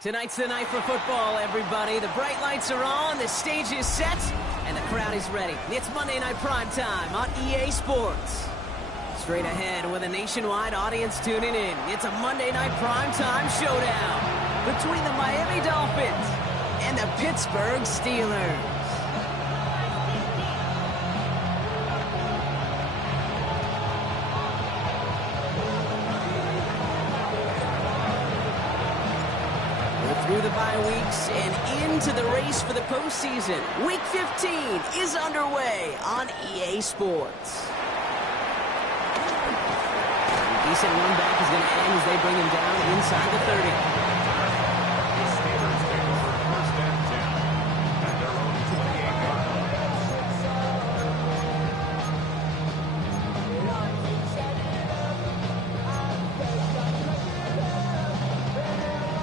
Tonight's the night for football, everybody. The bright lights are on, the stage is set, and the crowd is ready. It's Monday Night Primetime on EA Sports. Straight ahead with a nationwide audience tuning in, it's a Monday Night Primetime showdown between the Miami Dolphins and the Pittsburgh Steelers. Through the bye weeks and into the race for the postseason. Week 15 is underway on EA Sports. Decent run back is going to end as they bring him down inside the 30.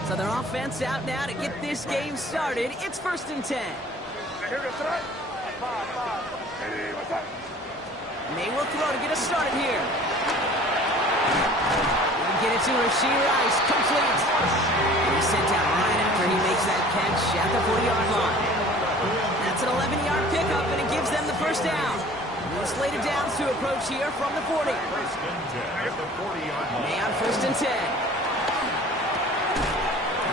So their offense out now to get this game started. It's 1st and 10. May will throw to get us started here. We'll get it to Rashee Rice, complete. He's sent out right after he makes that catch at the 40-yard line. That's an 11-yard pickup, and it gives them the first down. More slated downs to approach here from the 40. May on 1st and 10.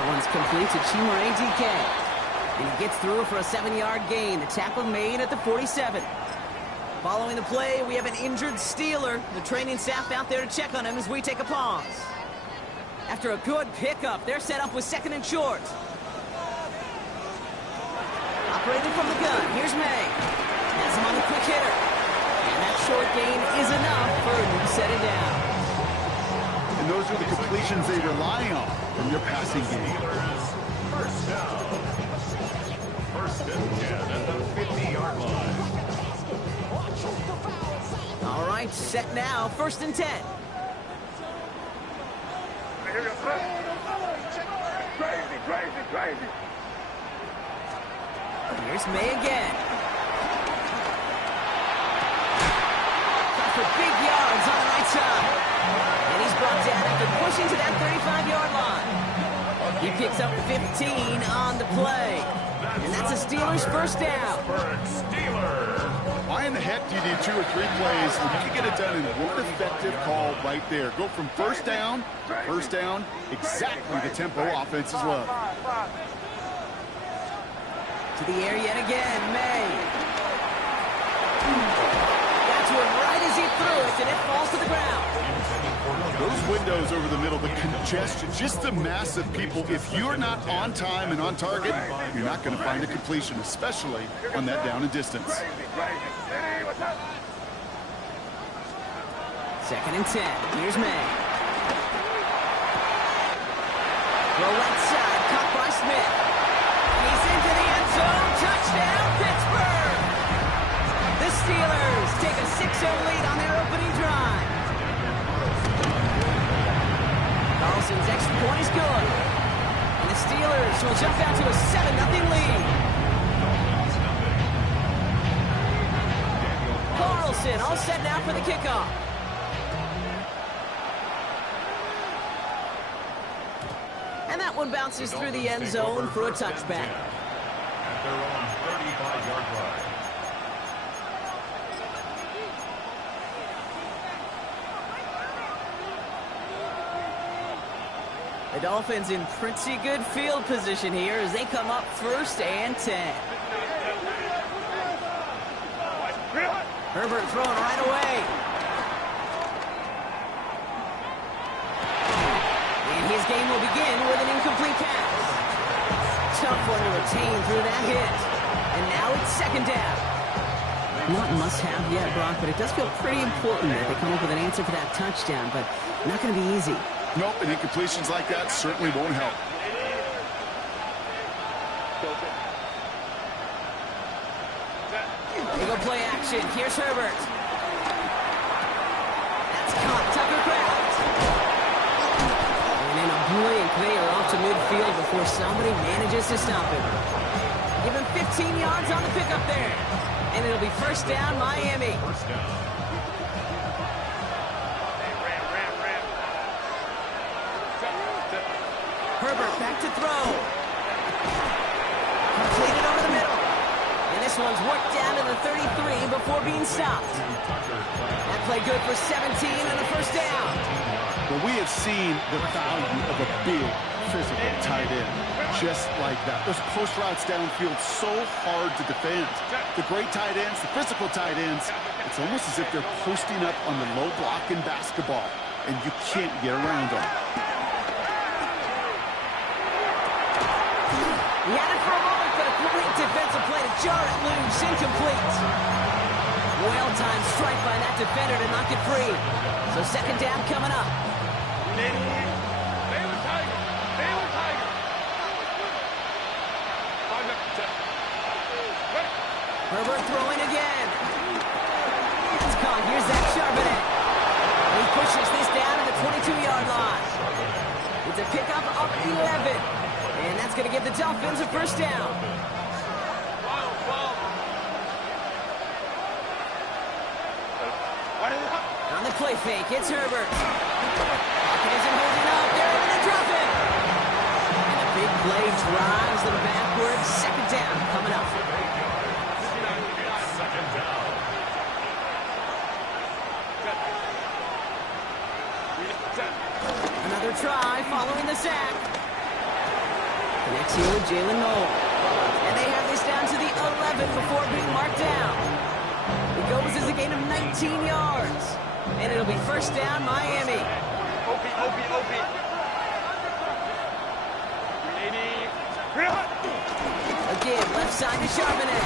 One's complete to Chimere DK. And he gets through for a 7-yard gain. The tackle made at the 47. Following the play, we have an injured Steeler. The training staff out there to check on him as we take a pause. After a good pickup, they're set up with 2nd and short. Operating from the gun, here's May. Has him on the quick hitter. And that short gain is enough for a new set of downs. And those are the completions they rely on from your passing game. First down. 1st and 10 at the 50-yard line. All right, set now. 1st and 10. Crazy. Here's May again. For big yards on the right side. And he's brought down after pushing to that 35-yard line. He picks up 15 on the play. And that's a Steelers first down. Why in the heck do you need 2 or 3 plays when you can get it done in one effective call right there? Go from first down, exactly the tempo offenses love. To the air yet again, May. Got to him right as he threw it, and it falls to the ground. Those windows over the middle, the congestion, just the mass of people. If you're not on time and on target, you're not going to find a completion, especially on that down and distance. 2nd and 10. Here's May. Throw right side, caught by Smith. He's into the end zone. Touchdown, Pittsburgh! The Steelers take a 6-0 lead on their opening drive. Carlson's extra point is good. And the Steelers will jump out to a 7-0 lead. Carlson all set now for the kickoff. And that one bounces through the end zone for a touchback. At their own 35-yard line. The Dolphins in pretty good field position here as they come up 1st and 10. Herbert throwing right away. And his game will begin with an incomplete pass. Tough one to retain through that hit. And now it's 2nd down. Not must-have yet, Brock, but it does feel pretty important that they come up with an answer for that touchdown, but not going to be easy. Nope, and incompletions like that certainly won't help. They go play action. Here's Herbert. That's caught. Tucker Kraft. And in a blink, they are off to midfield before somebody manages to stop him. Give him 15 yards on the pickup there. And it'll be 1st down, Miami. First down. Herbert back to throw. Completed over the middle. And this one's worked down to the 33 before being stopped. That play good for 17 and a first down. Well, we have seen the value of a big physical tight end. Just like that. Those post routes downfield so hard to defend. The great tight ends, the physical tight ends, it's almost as if they're posting up on the low block in basketball, and you can't get around them. He had it for a moment, but a great defensive play to jar it loose, incomplete. Well-timed strike by that defender to knock it free. So second down coming up. Herbert throwing again. It's caught. Here's that Charbonnet. He pushes this down to the 22-yard line. It's a pickup of 11. And that's going to give the Dolphins a first down. On the play fake, it's Herbert. Pocket isn't holding up. They're able to drop it. And the big play drives them backwards. Second down coming up. Another try following the sack. Connects here with Jalen Noel. And they have this down to the 11 before being marked down. It goes as a gain of 19 yards. And it'll be first down, Miami. Again, left side to Charbonnet.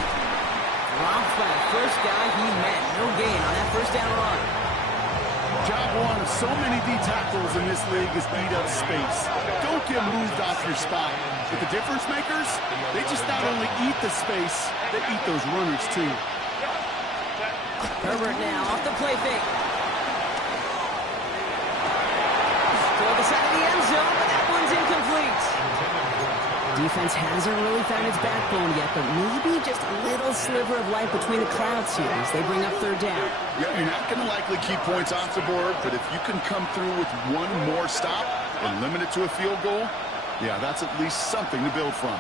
Dropped by the first guy he met. No gain on that first down run. Job one of so many D tackles in this league is eat up space. Don't get moved off your spot. But the difference makers, they just not only eat the space, they eat those runners too. Herbert now off the play fake. Toward the side of the end zone, but that one's incomplete. Defense hasn't really found its backbone yet, but maybe just a little sliver of light between the clouds here as they bring up third down. Yeah, you're not going to likely keep points off the board, but if you can come through with one more stop and limit it to a field goal, yeah, that's at least something to build from.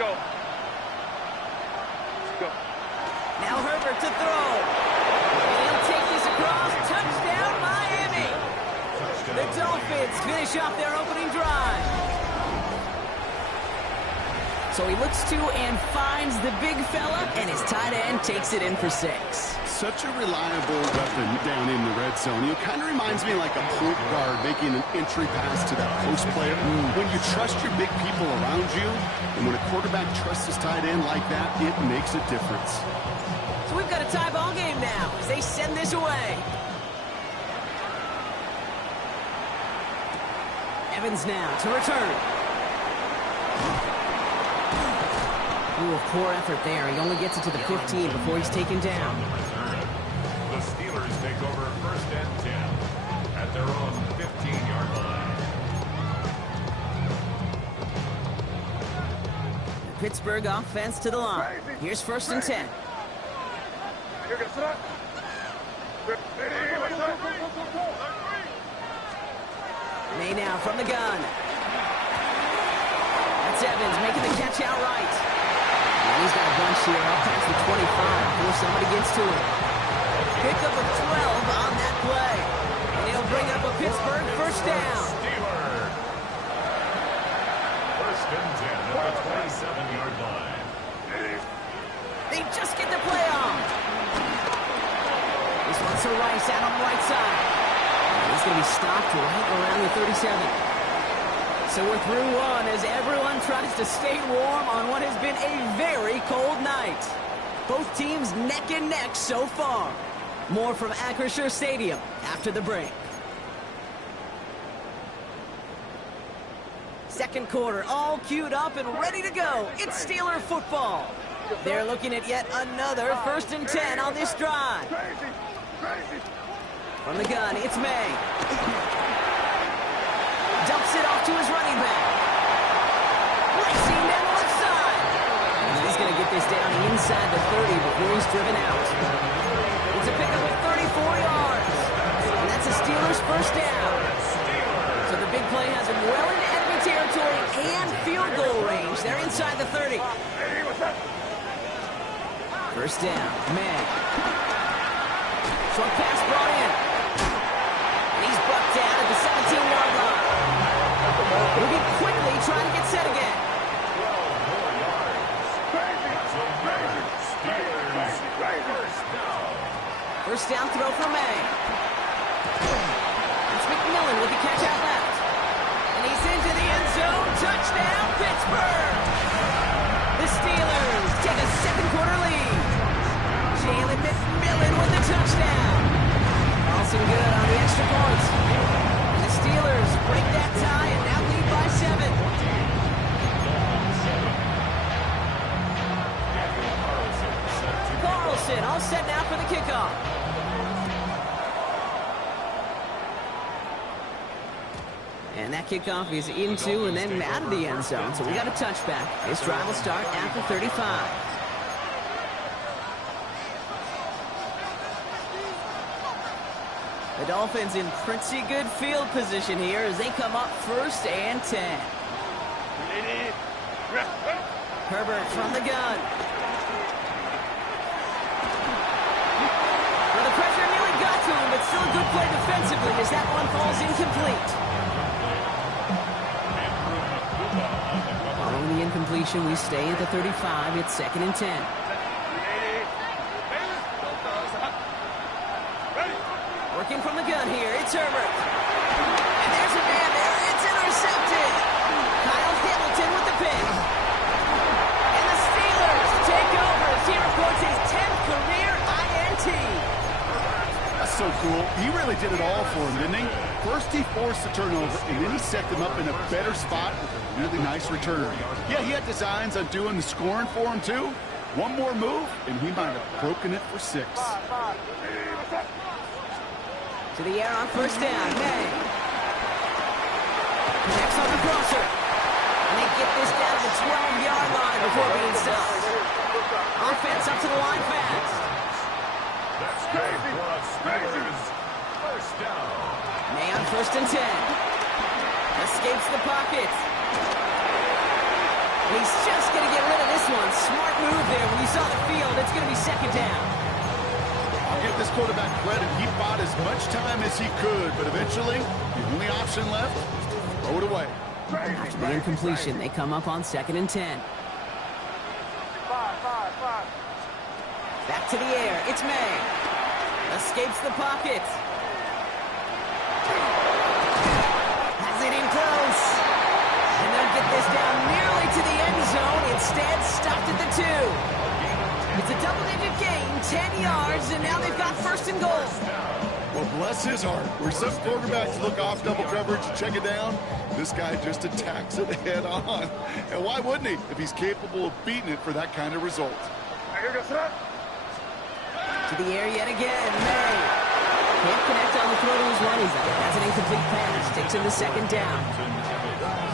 Go. Now Herbert to throw. He'll take this across. Touchdown, Miami. The Dolphins finish off their opening drive. So he looks to and finds the big fella, and his tight end takes it in for 6. Such a reliable weapon down in the red zone. It kind of reminds me like a point guard making an entry pass to that post player. When you trust your big people around you, and when a quarterback trusts his tight end like that, it makes a difference. So we've got a tie ball game now as they send this away. Evans now to return. Ooh, a poor effort there. He only gets it to the 15 before he's taken down. The Steelers take over first and 10 at their own 15-yard line. The Pittsburgh offense to the line. Here's first and 10. May now from the gun. That's Evans making the catch outright. And he's got a bunch here up past the 25 before somebody gets to him. Pick up a 12 on that play. And he'll bring up a Pittsburgh first down. First and 10 at the 27-yard line. They just get the play on. This one's to Rice out on the right side. He's going to be stopped right around the 37. So we're through one as everyone tries to stay warm on what has been a very cold night. Both teams neck and neck so far. More from Acrisure Stadium after the break. Second quarter, all queued up and ready to go. It's Steeler football. They're looking at yet another first and 10 on this drive. From the gun, it's May. Dumps it off to his running back. Racing down the left side. And he's going to get this down inside the 30 before he's driven out. It's a pickup of 34 yards. And that's a Steelers first down. play has him well into enemy territory and field goal range. They're inside the 30. First down, May. Short pass brought in. And he's brought down at the 17-yard line. Moving quickly, trying to get set again. First down throw for May. It's McMillan with the catch out left. And he's into the end zone. Touchdown, Pittsburgh! The Steelers take a second-quarter lead. Jalen McMillan with the touchdown. Awesome good on the extra points. And the Steelers break that tie and now lead by 7. Carlson all set now for the kickoff. And that kickoff is into and then out of the end zone. So we got a touchback. This drive will start after 35. The Dolphins in pretty good field position here as they come up first and 10. Herbert from the gun. Well, the pressure nearly got to him, but still a good play defensively as that one falls incomplete. Following the incompletion, we stay at the 35. It's 2nd and 10. Working from the gun here, it's Herbert. And there's a man there, it's intercepted. Kyle Hamilton with the pick. And the Steelers take over as he reports his 10th career INT. That's so cool. He really did it all for him, didn't he? First he forced the turnover, and then he set them up in a better spot with a really nice return. Yeah, he had designs on doing the scoring for him, too. One more move, and he might have broken it for 6. To the air on first down, May. Connects on the crosser. And they get this down to the 12-yard line before being stopped. Offense up to the line fast. That's crazy. First down. May on first and 10. Escapes the pocket. And he's just going to get rid of this one. Smart move there. When you saw the field, it's going to be second down. I'll give this quarterback credit. He bought as much time as he could, but eventually, the only option left was to throw it away. After the incompletion, they come up on 2nd and 10. Back to the air. It's May. Escapes the pocket. Has it in close. And they'll get this down nearly to the end zone. Instead, stopped at the 2. It's a double-digit gain, 10 yards, and now they've got first and goal. Well, bless his heart. Where some quarterbacks look off double coverage and check it down, this guy just attacks it head on. And why wouldn't he if he's capable of beating it for that kind of result? To the air yet again, May. Can't connect on the throw to his running back. That's an incomplete pass. Takes him to second down.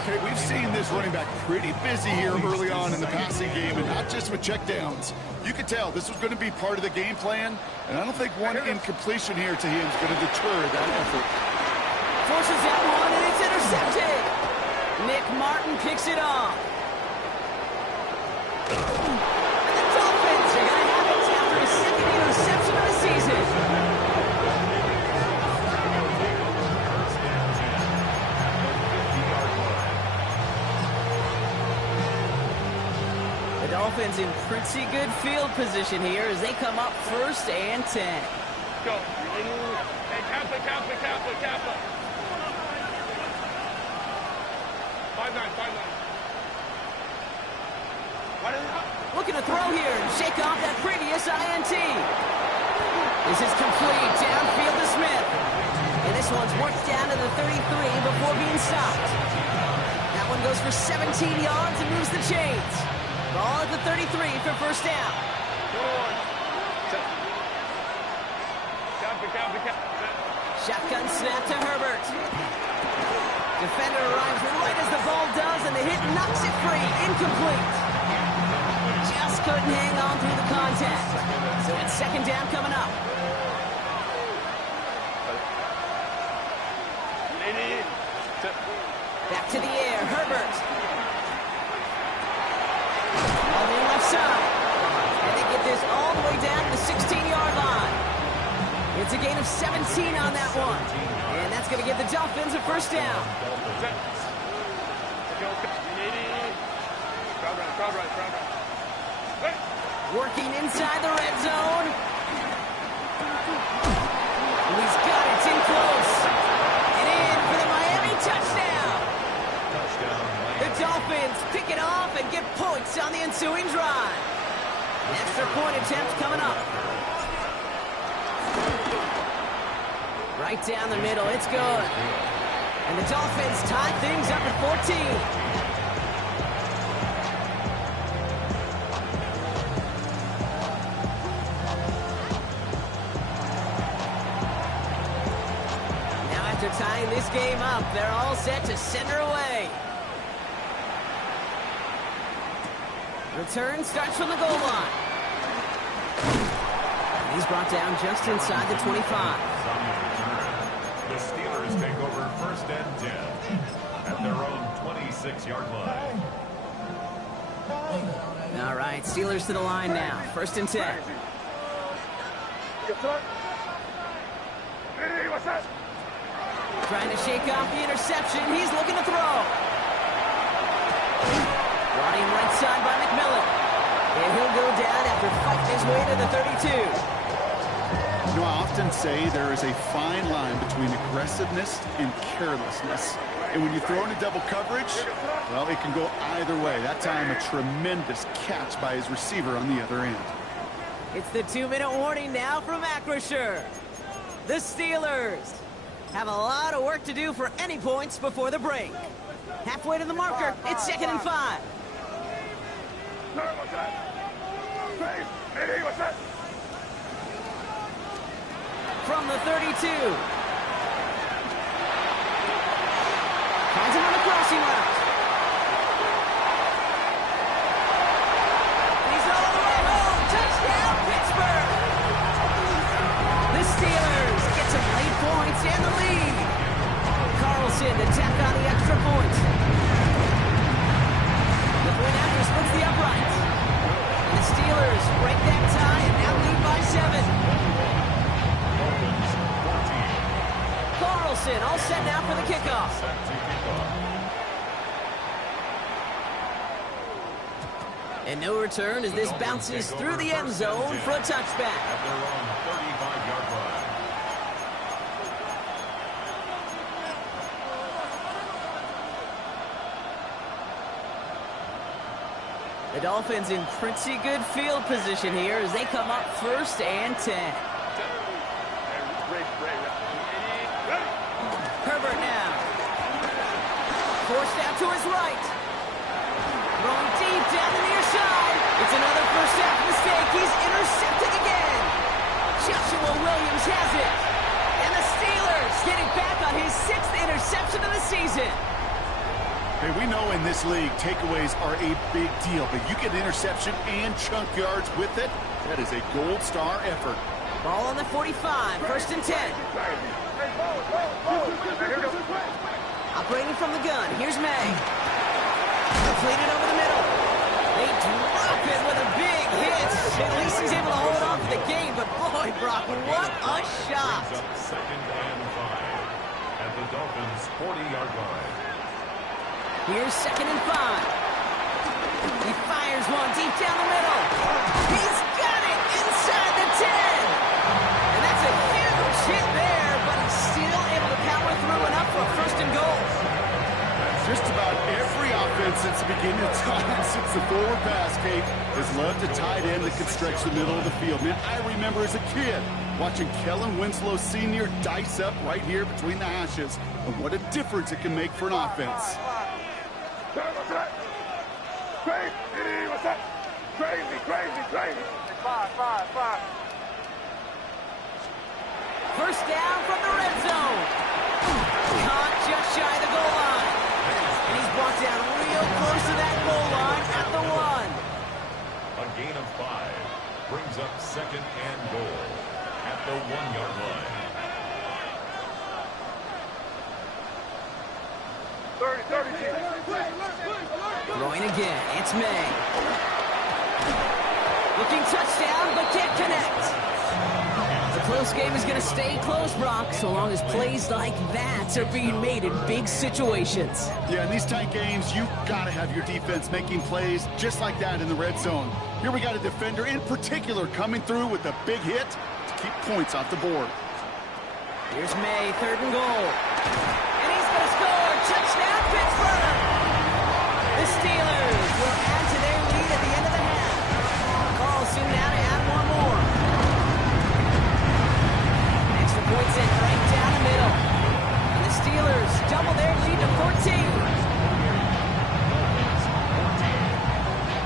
Okay, we've seen this running back pretty busy here early on in the passing game, and not just with checkdowns. You could tell this was going to be part of the game plan, and I don't think one incompletion here to him is going to deter that effort. Forces that one, and it's intercepted. Nick Martin picks it off. And the Dolphins are going to have it after his second interception of the season. The Dolphins in pretty good field position here as they come up first and 10. Go. Hey, Kappa. 5-9. Looking to throw here and shake off that previous INT. This is complete. Downfield to Smith. And this one's worked down to the 33 before being stopped. That one goes for 17 yards and moves the chains. Ball at the 33 for first down. Shotgun snap to Herbert. Defender arrives right as the ball does, and the hit knocks it free. Incomplete. Just couldn't hang on through the contact. So it's second down coming up. Back to the air, Herbert. On the left side. And they get this all the way down to the 16-yard line. It's a gain of 17 on that one. And that's going to give the Dolphins a first down. Working inside the red zone. And he's got it. It's in close. And in for the Miami touchdown. The Dolphins pick it off and get points on the ensuing drive. An extra point attempt coming up. Right down the middle. It's good. And the Dolphins tie things up at 14. After tying this game up, they're all set to send her away. Return starts from the goal line. He's brought down just inside the 25. The Steelers take over first and 10 at their own 26-yard line. All right, Steelers to the line now. First and 10. Trying to shake off the interception. He's looking to throw. Brought in right side by McMillan. And he'll go down after fighting his way to the 32. You know, I often say there is a fine line between aggressiveness and carelessness. And when you throw into double coverage, well, it can go either way. That time, a tremendous catch by his receiver on the other end. It's the 2-minute warning now from Acrisure. The Steelers have a lot of work to do for any points before the break. Halfway to the marker, it's 2nd and 5. From the 32. Finds him on the crossing route. He's all the way home. Touchdown, Pittsburgh. The Steelers get some late points and the lead. Carlson to tack on the extra point. The point after splits the uprights. And the Steelers break that tie and now lead by 7. Carlson all set now for the kickoff. And no return as this bounces through the end zone for a touchback. At their own 35-yard line. The Dolphins in pretty good field position here as they come up first and 10. Herbert now. Forced out to his right. Throwing deep down the near side. It's another first half mistake. He's intercepted again. Joshua Williams has it. And the Steelers getting back on his 6th interception of the season. Hey, we know in this league, takeaways are a big deal, but you get an interception and chunk yards with it, that is a gold star effort. Ball on the 45, first and 10. Operating from the gun, here's May. Completed over the middle. They drop it with a big hit. At least he's able to hold on for the game, but boy, Brock, what a shot. Brings up 2nd and 5 at the Dolphins' 40-yard line. Here's 2nd and 5. He fires one deep down the middle. He's got it inside the 10. And that's a huge hit there, but he's still able to power through enough for a first and goal. Just about every offense since the beginning of time, since the forward pass, Kate, has loved a tight end that can stretch the middle of the field. Man, I remember as a kid watching Kellen Winslow Sr. dice up right here between the hashes, and what a difference it can make for an offense. Crazy. 5. First down from the red zone. Caught just shy of the goal line. And he's brought down real close to that goal line at the 1. A gain of 5 brings up 2nd and goal at the 1-yard line. 30 G. Throwing again. It's May. Looking touchdown, but can't connect. The close game is going to stay close, Brock, so long as plays like that are being made in big situations. Yeah, in these tight games, you've got to have your defense making plays just like that in the red zone. Here we got a defender in particular coming through with a big hit to keep points off the board. Here's May, 3rd and goal. And he's going to score. Touchdown, Pittsburgh! The Steelers will add to their lead at the end of the half. Carlson now to add one more. Extra points in right down the middle. And the Steelers double their lead to 14.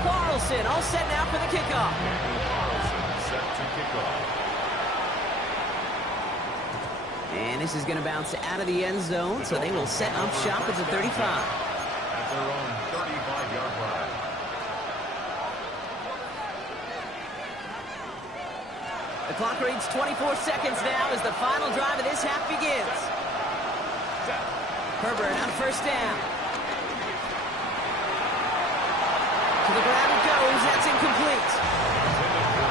Carlson all set now for the kickoff. Set to kick off. And this is going to bounce out of the end zone, so they will set up shop at the 35. At their own 35-yard line. The clock reads 24 seconds now as the final drive of this half begins. Herbert on 1st down. To the ground it goes. That's incomplete.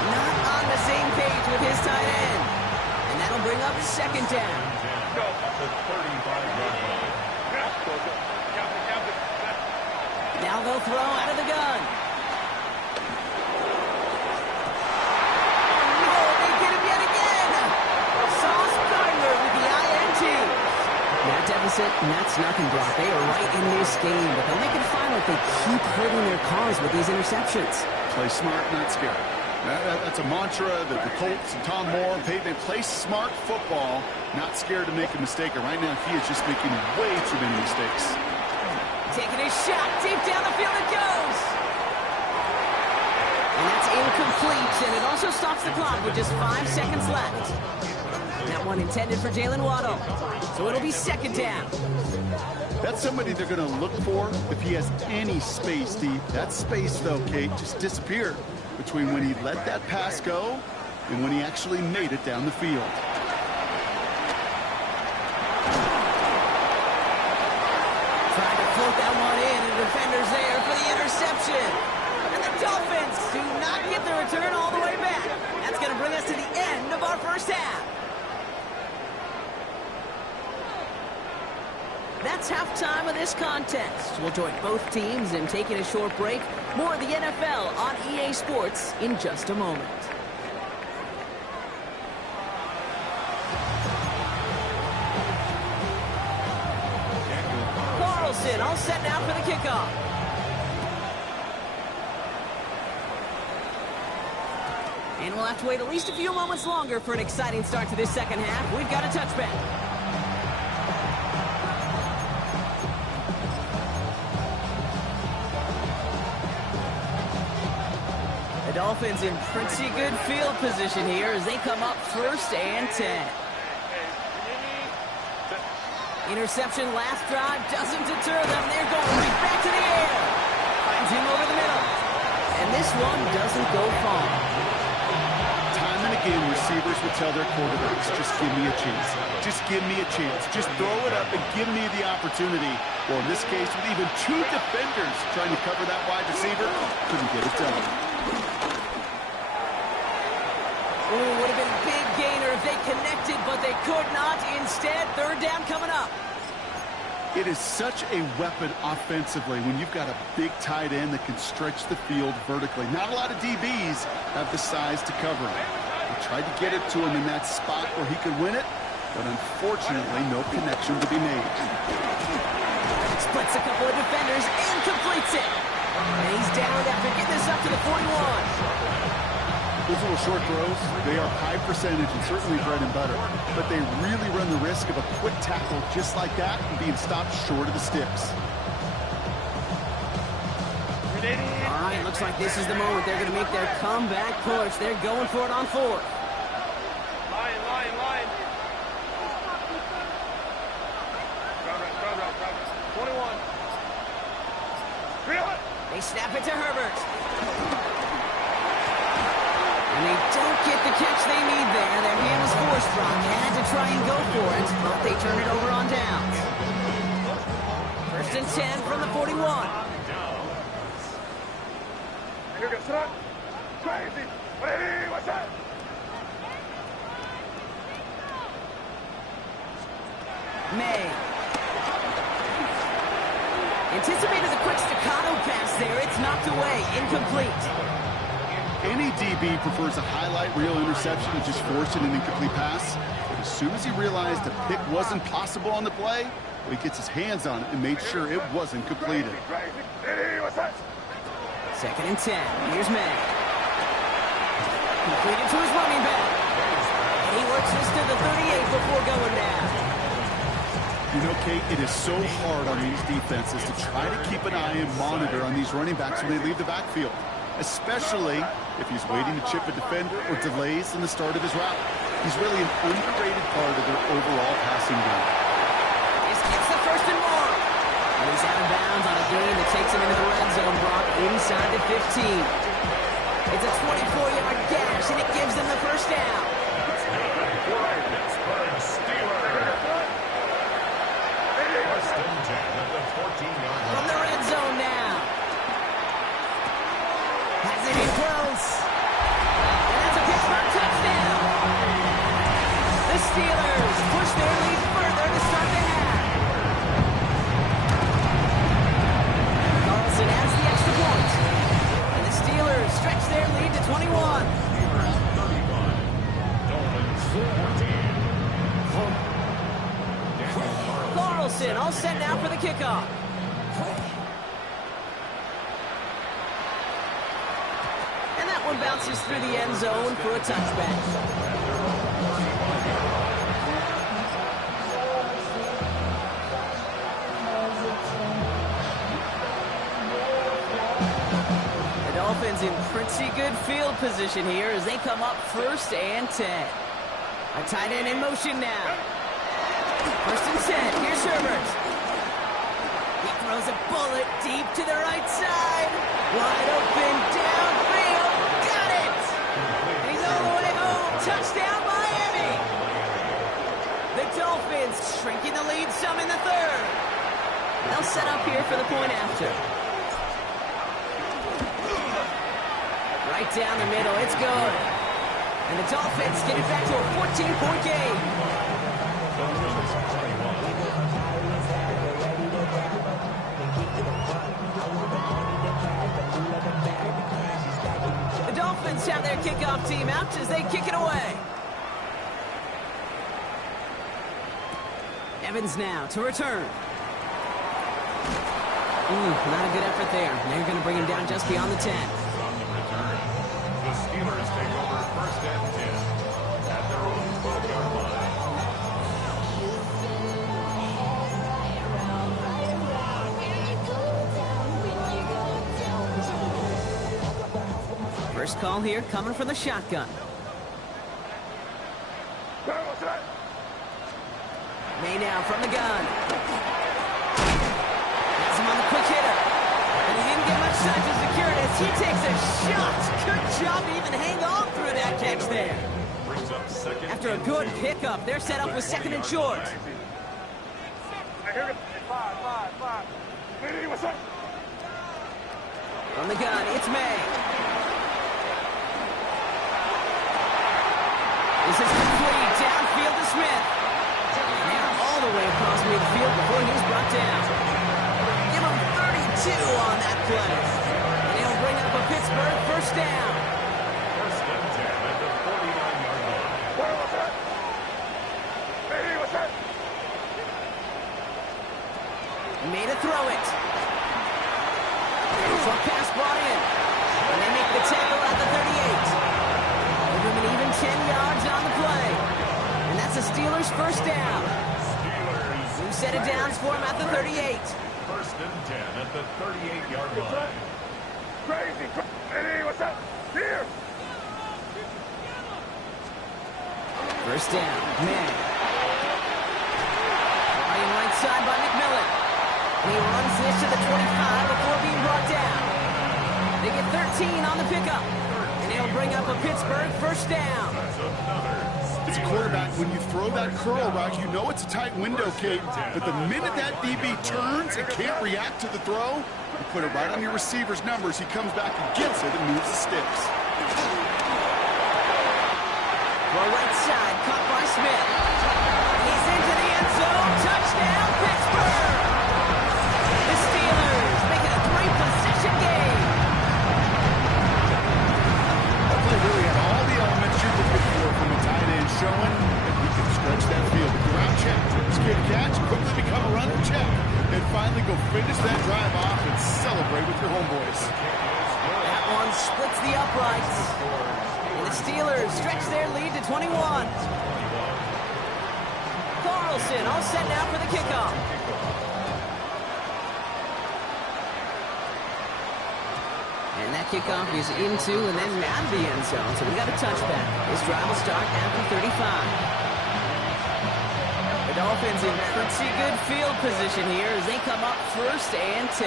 Not on the same page with his tight end. And that'll bring up 2nd down. The 35-yard line. Now they'll throw out of the gun. Oh, they get him yet again. Sauce Gardner with the INT. That deficit, and that's nothing, Brock. They are right in this game, but they'll make it final if they keep hurting their cause with these interceptions. Play smart, not scared. That's a mantra that the Colts and Tom Moore, they play smart football, not scared to make a mistake. And right now, he is just making way too many mistakes. Taking a shot deep down the field it goes. And that's incomplete, and it also stops the clock with just 5 seconds left. That one intended for Jalen Waddle. So it'll be 2nd down. That's somebody they're going to look for if he has any space, Steve. That space, though, Kate, just disappeared between when he let that pass go and when he actually made it down the field. Trying to float that one in, and the defender's there for the interception. And the Dolphins do not get the return all the way back. That's going to bring us to the end of our first half. That's halftime of this contest. We'll join both teams in taking a short break. More of the NFL on EA Sports in just a moment. Carlson all set now for the kickoff. And we'll have to wait at least a few moments longer for an exciting start to this second half. We've got a touchback. The Dolphins in pretty good field position here as they come up 1st and 10. Interception last drive doesn't deter them. They're going right back to the air. Finds him over the middle. And this one doesn't go far. Time and again, receivers will tell their quarterbacks, just give me a chance. Just give me a chance. Just throw it up and give me the opportunity. Well, in this case, with even 2 defenders trying to cover that wide receiver, couldn't get it done. Ooh, would have been a big gainer if they connected, but they could not. Instead, 3rd down coming up. It is such a weapon offensively when you've got a big tight end that can stretch the field vertically. Not a lot of DBs have the size to cover him. They tried to get it to him in that spot where he could win it, but unfortunately, no connection to be made. Splits a couple of defenders and completes it. And he's down after getting this up to the 41. Those little short throws, they are high percentage and certainly bread and butter, but they really run the risk of a quick tackle just like that and being stopped short of the sticks. All right, looks like this is the moment they're going to make their comeback push. They're going for it on 4th. Line. Drop. 21. They snap it to Herbert. And they don't get the catch they need there. Their hand was forced, Brock. Had to try and go for it, but they turn it over on downs. 1st and 10 from the 41. Here goes son. Crazy. Hey, what's that? May. Anticipated a quick staccato pass there. It's knocked away. Incomplete. Any DB prefers a highlight reel interception to just forcing an incomplete pass. But as soon as he realized a pick wasn't possible on the play, he gets his hands on it and made sure it wasn't completed. Hey, what's that? 2nd and 10. Here's May. Completed to his running back. And he works this to the 38 before going down. You know, Kate, it is so hard on these defenses to try to keep an eye and monitor on these running backs when they leave the backfield, especially if he's waiting to chip a defender or delays in the start of his route. He's really an underrated part of their overall passing game. This gets the 1st and more. And he's out of bounds on a gain that takes him into the red zone, Brock, inside the 15. It's a 24-yard gash, and it gives them the 1st down. Pittsburgh Steelers. First and 10 at the 14-yard line. From the red zone now. Has it in close. And that's a Pittsburgh touchdown. The Steelers push their lead further to start the half. Carlson adds the extra point. And the Steelers stretch their lead to 21. Steelers 31. Dolphins 14. Carlson all set now for the kickoff. And that one bounces through the end zone for a touchback. The Dolphins in pretty good field position here as they come up 1st and 10. A tight end in motion now. 1st and 10. Here's Herbert. He throws a bullet deep to the right side. Wide open downfield. Got it! And he's all the way home. Touchdown, Miami! The Dolphins shrinking the lead some in the 3rd. They'll set up here for the point after. Right down the middle. It's good. And the Dolphins get it back to a 14-point game. The Dolphins have their kickoff team out as they kick it away. Evans now to return. Not a good effort there. They're going to bring him down just beyond the 10. From the return, the Steelers take over 1st and 10 at their own 12-yard line. First call here coming from the shotgun. May now from the gun. Has him on the quick hitter. And he didn't get much time to secure it as he takes a shot. Good job to even hang on through that catch there. Brings up 2nd. After a good pickup, they're set up with 2nd and short. Five. Hey, what's up? From the gun, it's May. This is complete. Downfield to Smith. Now all the way across midfield before he's brought down. Give him 32 on that play. And he'll bring up a Pittsburgh 1st down. 1st and 10 at the 49-yard line. What's that? Hey, what's that? Made a throw it. Front pass brought in. And they make the tackle at the 38. Give him an even 10 yards on the play. And that's a Steelers 1st down. Steelers. Two set of downs for him at the 38. 1st and 10 at the 38-yard line. Crazy. Hey, what's that? Here. 1st down. Man. Flying right side by McMillan. And he runs this to the 25 before being brought down. They get 13 on the pickup. And he'll bring up a Pittsburgh 1st down. That's another as a quarterback, when you throw that curl route, you know it's a tight window, Kate, but the minute that DB turns and can't react to the throw, you put it right on your receiver's numbers, he comes back and gets it and moves the sticks. Well, right side, caught by Smith. He's into the end zone. Touchdown, Pittsburgh! The Steelers make it a three-possession game. Hopefully really had all the elements you're looking for from a tight end, showing that he can stretch that field. Ground check, skip catch, quickly become a runner check, and finally go finish that drive off and celebrate with your homeboys. That one splits the uprights. And the Steelers stretch their lead to 21. Carlson all set now for the kickoff. And that kickoff is into and then out of the end zone. So we got a touchback. This drive will start at the 35. The Dolphins in pretty good field position here as they come up first and 10.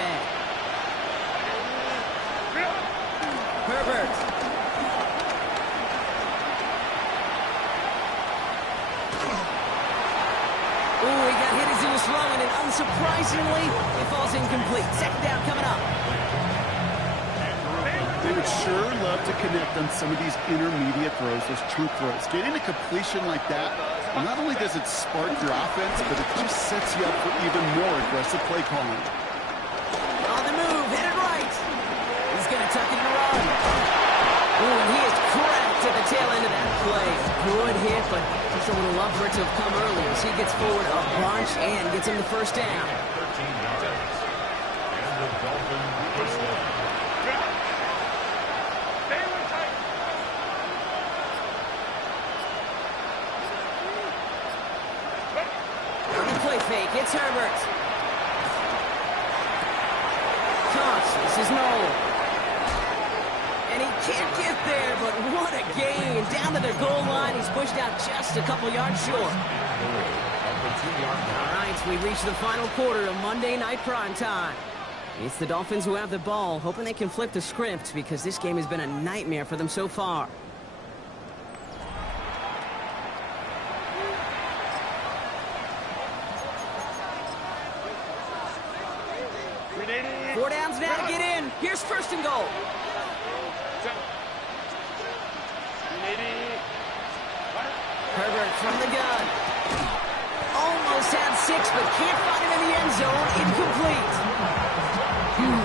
Herbert. Ooh, he got hit as he was throwing, and unsurprisingly, it falls incomplete. Second down coming up. They would sure love to connect on some of these intermediate throws, those true throws. Getting a completion like that, not only does it spark your offense, but it just sets you up for even more aggressive play calling. On the move, headed right. He's going to tuck it and run. Ooh, and he is cracked at the tail end of that play. Good hit, but just a little love for it to have come earlier as he gets forward a bunch and gets him the first down. 13 yards. And the Dolphins first down. Play fake, it's Herbert. Toss, this is Noel. And he can't get there, but what a gain. Down to the goal line, he's pushed out just a couple yards short. All right, we reach the final quarter of Monday Night Primetime. It's the Dolphins who have the ball, hoping they can flip the script because this game has been a nightmare for them so far. Four downs now to get in. Here's first and goal. Herbert from the gun. Almost had 6, but can't find him in the end zone. Incomplete.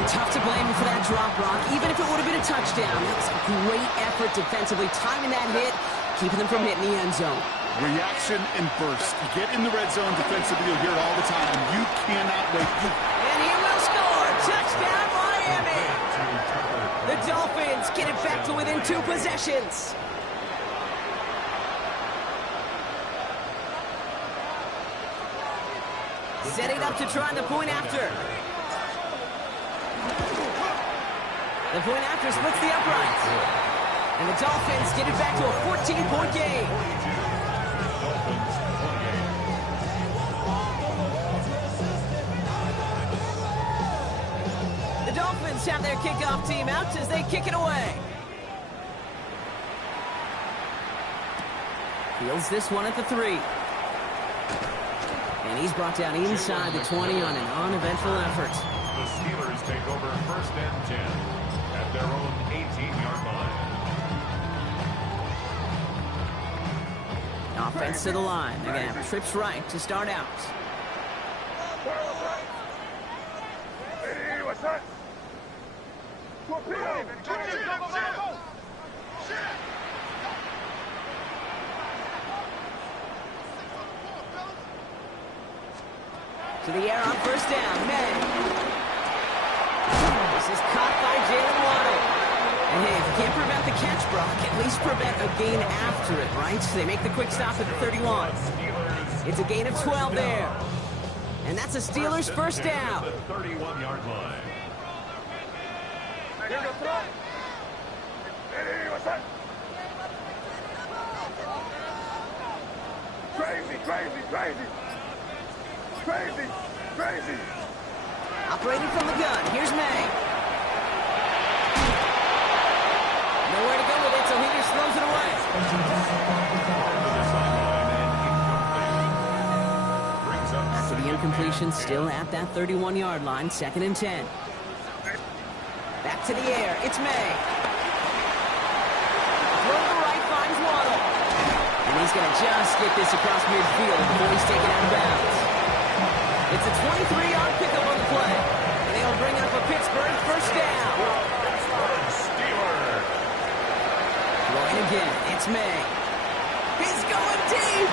Tough to blame him for that drop, Rock. Even if it would have been a touchdown, that was a great effort defensively, timing that hit, keeping them from hitting the end zone. Reaction and burst. You get in the red zone defensively, you'll hear it all the time. You cannot wait. And he will score. Touchdown, Miami. The Dolphins get it back to within 2 possessions. Setting up to try the point after. The point after splits the uprights. And the Dolphins get it back to a 14-point game. The Dolphins have their kickoff team out as they kick it away. Fields this one at the 3. And he's brought down inside the 20 on an uneventful effort. The Steelers take over first and 10 at their own 18-yard line. Offense to the line. They're going to have trips right to start out. Hey, what's that? Torpedo! To the air on first down. May. This is caught by Jalen Waddle. And hey, if you can't prevent the catch, Brock, at least prevent a gain after it, right? They make the quick stop at the 31. It's a gain of 12 there. And that's a Steelers first down. The 31-yard line. Hey, what's that? Crazy, crazy, crazy. Crazy, crazy. Operating from the gun. Here's May. Nowhere to go with it, so he just throws it away. incompletion still at that 31-yard line, 2nd and 10. Back to the air, it's May. Throw to the right, finds Waddle. And he's going to just get this across midfield before he's taken out of bounds. It's a 23-yard pickup on the play. And they'll bring up a Pittsburgh first down. Throwing again, it's May. He's going deep.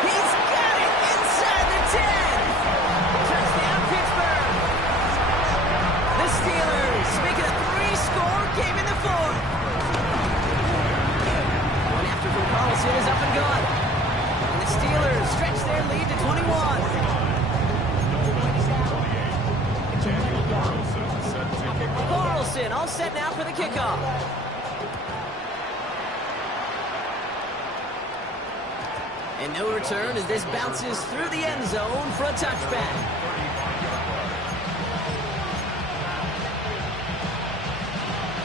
He's got it inside the 10. Touchdown, Pittsburgh. The Steelers make it a 3-score game in the 4th. One after from Carlson is up and gone. And the Steelers stretch their lead to 21. Carlson all set now for the kickoff. And no return as this bounces through the end zone for a touchback.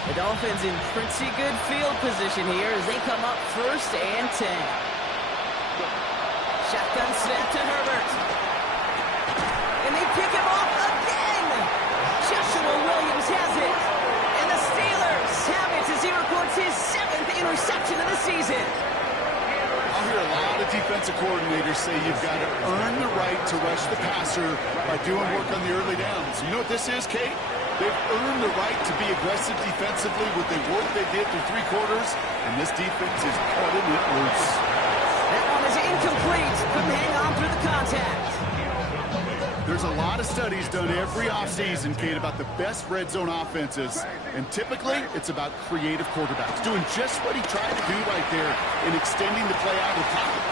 The Dolphins in pretty good field position here as they come up 1st and 10. Shotgun snap to Herbert. And they pick him off again. Joshua Williams has it. And the Steelers have it as he records his 7th interception of the season. I hear a lot of defensive coordinators say you've got to earn the right to rush the passer by doing work on the early downs. You know what this is, Kate? They've earned the right to be aggressive defensively with the work they did through 3 quarters, and this defense is cutting it loose. That one is incomplete. Couldn't hang on through the contact. There's a lot of studies done every offseason, Kate, about the best red zone offenses. And typically, it's about creative quarterbacks, doing just what he tried to do right there in extending the play out of the pocket.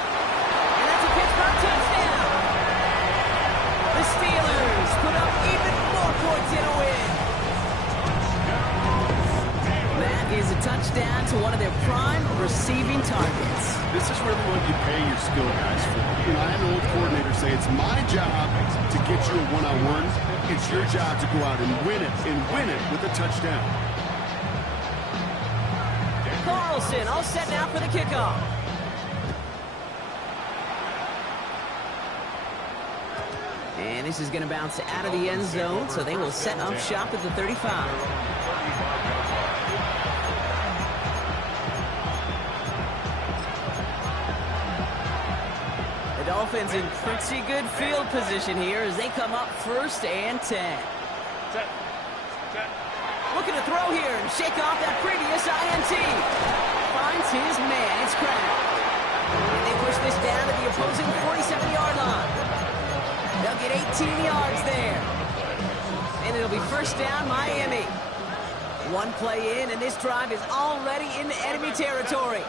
And that's a Pittsburgh touchdown. The Steelers put up even more points in a win. That is a touchdown to one of their prime receiving targets. This is really what you pay your skill guys for. You know, I had an old coordinator say, it's my job to get you a one-on-one. It's your job to go out and win it with a touchdown. Carlson all set now for the kickoff. And this is going to bounce out of the end zone, so they will set up shop at the 35. Dolphins in pretty good field position here as they come up 1st and 10. Looking to throw here and shake off that previous INT. Finds his man. It's Crowd. And they push this down to the opposing 47-yard line. They'll get 18 yards there. And it'll be first down, Miami. One play in, and this drive is already into enemy territory.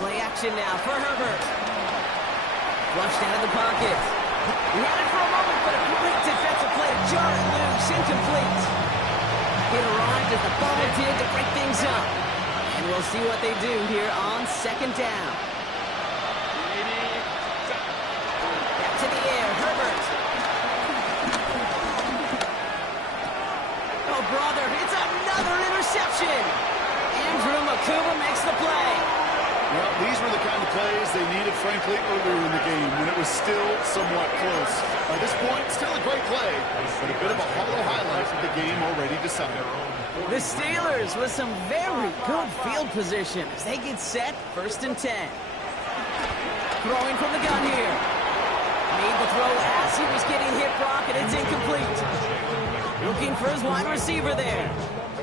Play action now for Herbert. Flushed out of the pocket. He had it for a moment, but a great defensive play to jar it loose. Incomplete. It arrived as the bubble did to break things up. And we'll see what they do here on 2nd down. Back to the air, Herbert. Oh, brother, it's another interception. Andrew Makuba makes the play. Well, these were the kind of plays they needed, frankly, earlier in the game when it was still somewhat close. By this point, still a great play, but a bit of a hollow highlight of the game already decided. The Steelers with some very good field position as they get set 1st and 10. Throwing from the gun here. Made the throw as he was getting hit, Brock, and it's incomplete. Looking for his wide receiver there.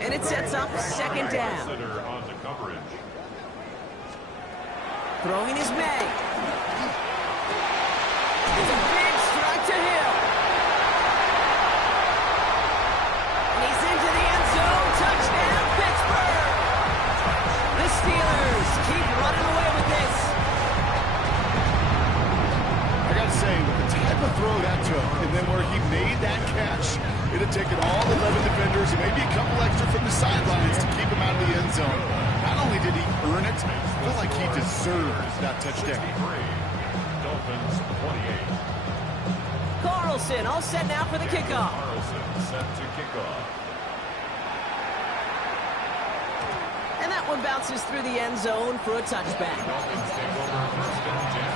And it sets up 2nd down. Throwing is May. It's a big strike to Hill. And he's into the end zone. Touchdown, Pittsburgh. The Steelers keep running away with this. I got to say, with the type of throw that took, and then where he made that catch, it had taken all 11 defenders and maybe a couple extra from the sidelines to keep him out of the end zone. Not only did he earn it, I feel like he deserved that touchdown. Dolphins 28. Carlson all set now for the kickoff. Carlson set to kick off. And that one bounces through the end zone for a touchback. Dolphins take over 1st and 10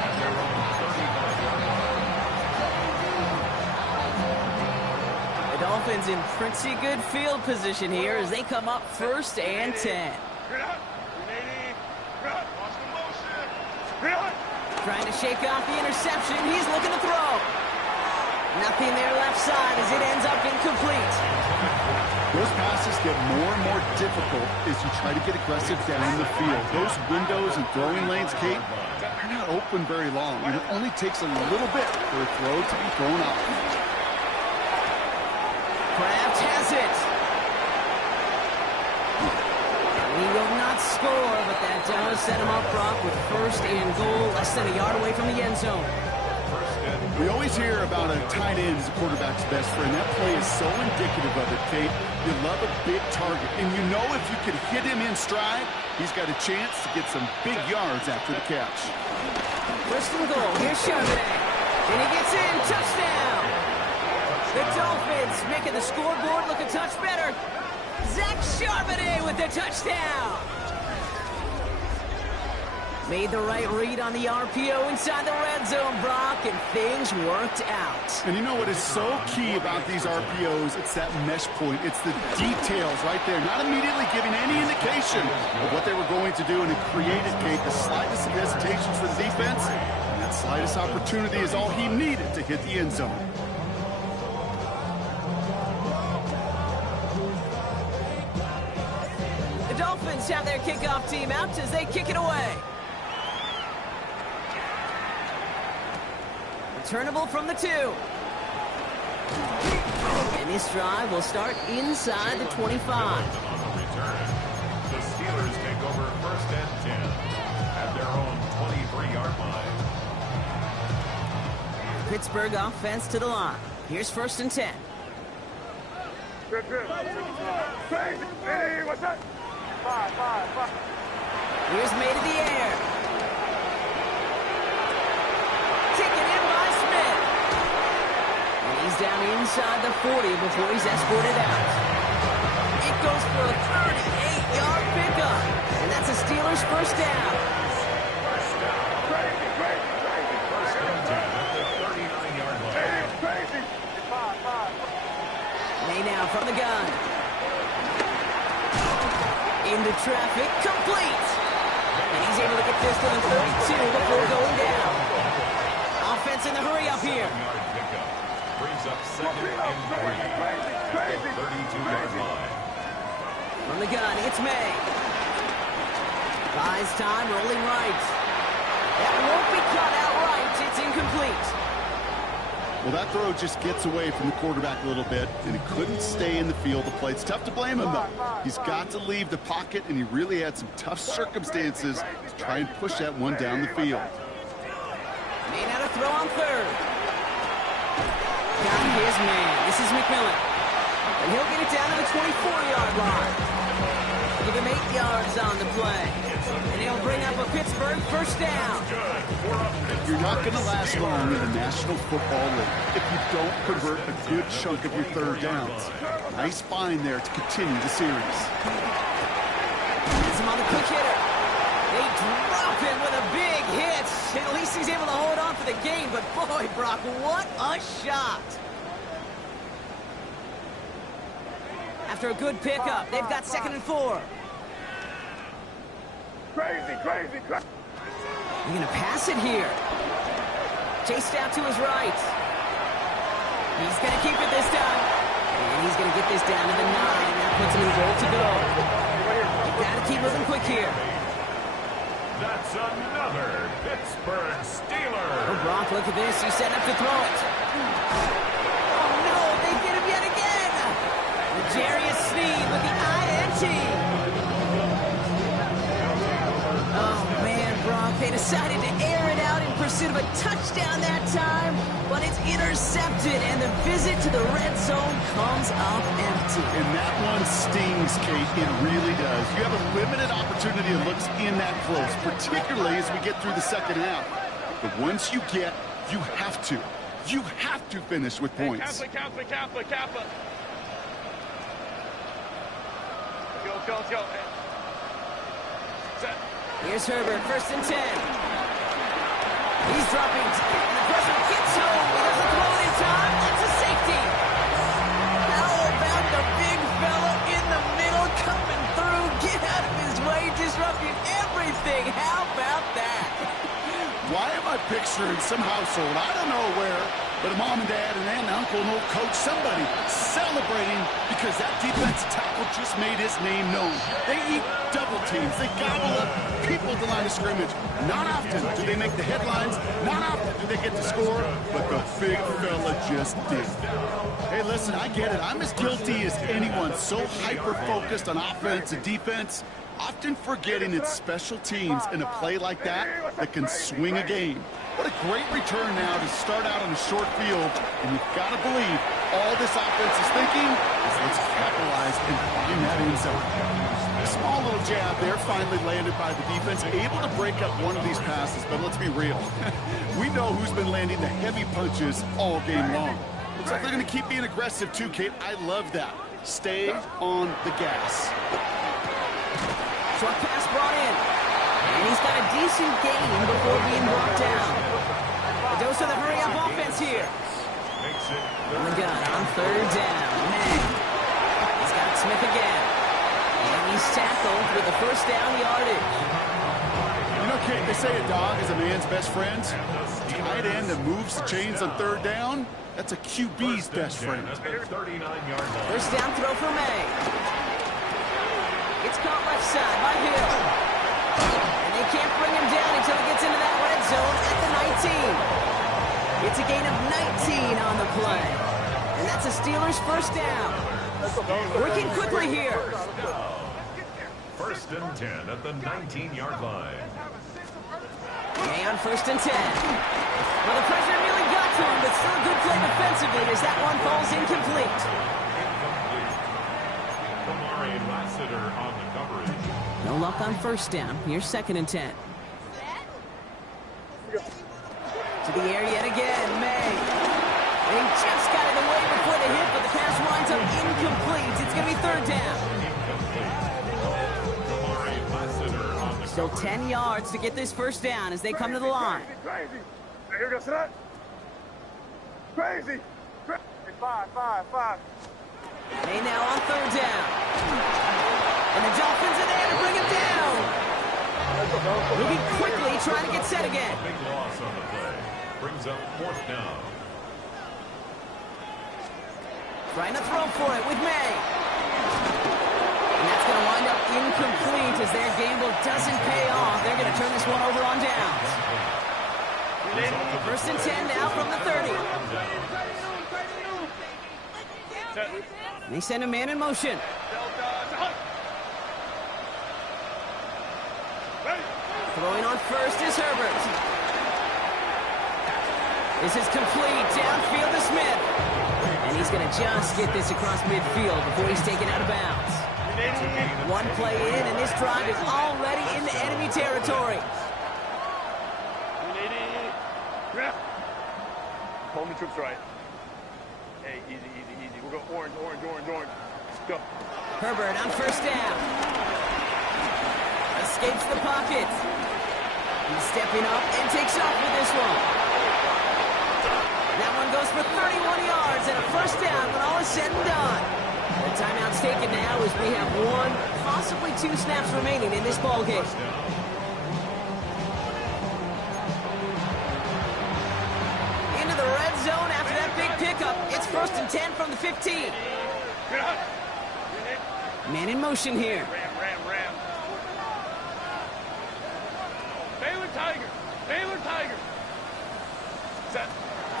at their own 35-yard line. Dolphins in pretty good field position here as they come up 1st and 10. Trying to shake off the interception. He's looking to throw. Nothing there left side as it ends up incomplete. Those passes get more and more difficult as you try to get aggressive down the field. Those windows and throwing lanes, Kate, they're not open very long. And it only takes a little bit for a throw to be thrown out. Kraft has it. He will not score, but that does set him up, Brock, with 1st and goal, less than a yard away from the end zone. We always hear about a tight end as a quarterback's best friend. That play is so indicative of it, Kate. You love a big target, and you know if you could hit him in stride, he's got a chance to get some big yards after the catch. 1st and goal. Here's Charbonnet. And he gets in. Touchdown. The Dolphins making the scoreboard look a touch better. Zach Charbonnet with the touchdown. Made the right read on the RPO inside the red zone, Brock, and things worked out. And you know what is so key about these RPOs? It's that mesh point. It's the details right there. Not immediately giving any indication of what they were going to do, and it created, Kate, the slightest of hesitations for the defense. And that slightest opportunity is all he needed to hit the end zone. The Dolphins have their kickoff team out as they kick it away. Returnable from the 2. And this drive will start inside the 25. The Steelers take over 1st and 10 at their own 23-yard line. Pittsburgh offense to the line. Here's 1st and 10. Good. Hey, what's that? 5. Here's made in the air. Taken in by Smith. And he's down inside the 40 before he's escorted out. It goes for a 38-yard pickup. And that's a Steelers 1st down. Crazy. 1st and 10 at the 39-yard line. Hey, it's crazy. 5. May now from the gun. Into traffic, complete. And he's able to get this to the 32 before going down. Offense in the hurry up here. 7-yard pickup brings up 2nd and 3 at the 32-yard line. From the gun, it's May. Buys time, rolling right. That won't be caught outright. It's incomplete. Well, that throw just gets away from the quarterback a little bit, and he couldn't stay in the field of play. It's tough to blame him, though. He's got to leave the pocket, and he really had some tough circumstances to try and push that one down the field. Made out a throw on 3rd. Got his man. This is McMillan. And he'll get it down to the 24-yard line. Give him 8 yards on the play. And he'll bring up a Pittsburgh 1st down. You're not going to last long in the National Football League if you don't convert a good chunk of your 3rd downs. Nice find there to continue the series. Gets him on the quick hitter. They drop him with a big hit. At least he's able to hold on for the game. But boy, Brock, what a shot. After a good pickup, they've got 2nd and 4. Crazy. They're going to pass it here. Chased out to his right. He's going to keep it this time. And he's going to get this down to the 9. That puts him in goal to go. You've got to keep moving quick here. That's another Pittsburgh Steeler. Oh, Brock, look at this. He's set up to throw it. Oh, no, they get him yet again. Jarius Sneed with the INT. Oh, man, Brock, they decided to air it out in pursuit of a touchdown that time, but it's intercepted, and the visit to the red zone comes up empty. And that one stings, Kate. It really does. You have a limited opportunity that looks in that close, particularly as we get through the 2nd half. But once you get, you have to finish with points. Kappa. Go. Set. Here's Herbert, 1st and 10. He's dropping, and the pressure gets home. He doesn't throw it in time. That's a safety. Now some household. I don't know where, but a mom and dad, an aunt and uncle, an old coach, somebody celebrating because that defensive tackle just made his name known. They eat double teams. They gobble up people at the line of scrimmage. Not often do they make the headlines. Not often do they get to score, but the big fella just did. Hey, listen, I get it. I'm as guilty as anyone. So hyper-focused on offense and defense, often forgetting it's special teams in a play like that can swing a game. What a great return now to start out on a short field, and you've got to believe all this offense is thinking is let's capitalize and find that end zone. A small little jab there finally landed by the defense, able to break up one of these passes, but let's be real. We know who's been landing the heavy punches all game long. Looks like they're going to keep being aggressive too, Kate. I love that. Stay on the gas. Short pass brought in. And he's got a decent gain before being brought down. A dose of the hurry-up offense here. On the gun on third down. Man. He's got Smith again. And he's tackled with the first down yardage. You know, Kate, they say a dog is a man's best friend. Tight end that moves the chains on third down, that's a QB's best friend. First down throw for May. It's caught left side by Hill. And they can't bring him down until he gets into that red zone at the 19. It's a gain of 19 on the play. And that's a Steelers first down. Working quickly here. First and 10 at the 19-yard line. May on first and 10. Well, the pressure nearly got to him, but still a good play defensively as that one falls incomplete. On the coverage. No luck on first down. Here's second and 10. To the air yet again, May. They just got it away before the hit, but the pass winds up incomplete. It's going to be third down. Still 10 yards to get this first down as they come to the line. Crazy. Crazy. Five. May now on third down. And the Dolphins are there to bring him down. Moving quickly, trying to get set again. Big loss on the play. Brings up fourth down. Trying to throw for it with May. And that's going to wind up incomplete as their gamble doesn't pay off. They're going to turn this one over on downs. First and 10 now from the 30. They send a man in motion. Throwing on first is Herbert. This is complete. Downfield to Smith. And he's going to just get this across midfield before he's taken out of bounds. One play in, and this drive is already in the enemy territory. Hold the troops right. Hey, easy. We'll go orange. Go. Herbert on first down. Escapes the pocket. He's stepping up and takes off with this one. That one goes for 31 yards and a first down when all is said and done. The timeout's taken now as we have one, possibly two snaps remaining in this ballgame. Into the red zone after that big pickup. It's first and 10 from the 15. Man in motion here. Ram. Baylor Tiger. Set.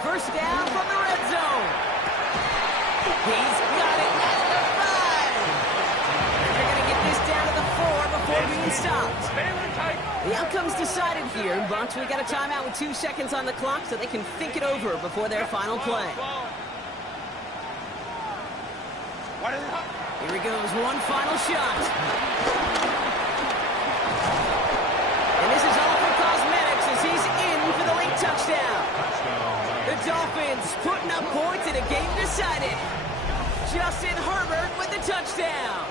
First down from the red zone. He's got it at the 5. They're going to get this down to the 4 before being stopped. Baylor Tiger. The outcome's decided here, but we got a timeout with 2 seconds on the clock so they can think it over before their final play. Here he goes, one final shot. And this is all for cosmetics as he's in for the late touchdown. The Dolphins putting up points in a game decided. Justin Herbert with the touchdown.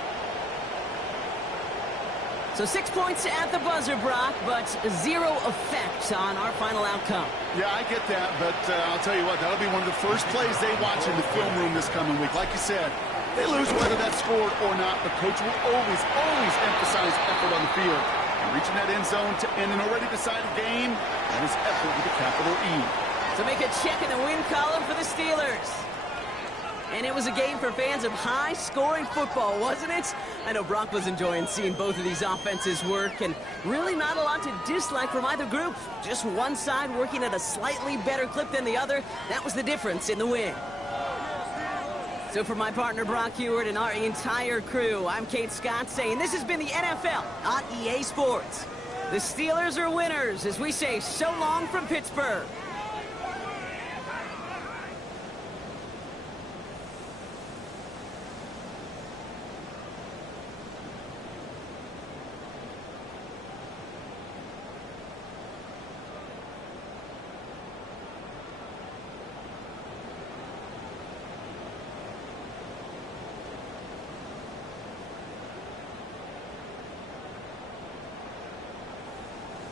So 6 points at the buzzer, Brock, but 0 effect on our final outcome. Yeah, I get that, but I'll tell you what, that'll be one of the first plays they watch in the film room this coming week. Like you said, they lose whether that's scored or not, but Coach will always emphasize effort on the field. And reaching that end zone to end an already decided game, that is effort with a capital E. To make a check in the win column for the Steelers. And it was a game for fans of high-scoring football, wasn't it? I know Brock was enjoying seeing both of these offenses work, and really not a lot to dislike from either group. Just one side working at a slightly better clip than the other. That was the difference in the win. So for my partner Brock Heward and our entire crew, I'm Kate Scott saying this has been the NFL on EA Sports. The Steelers are winners as we say so long from Pittsburgh.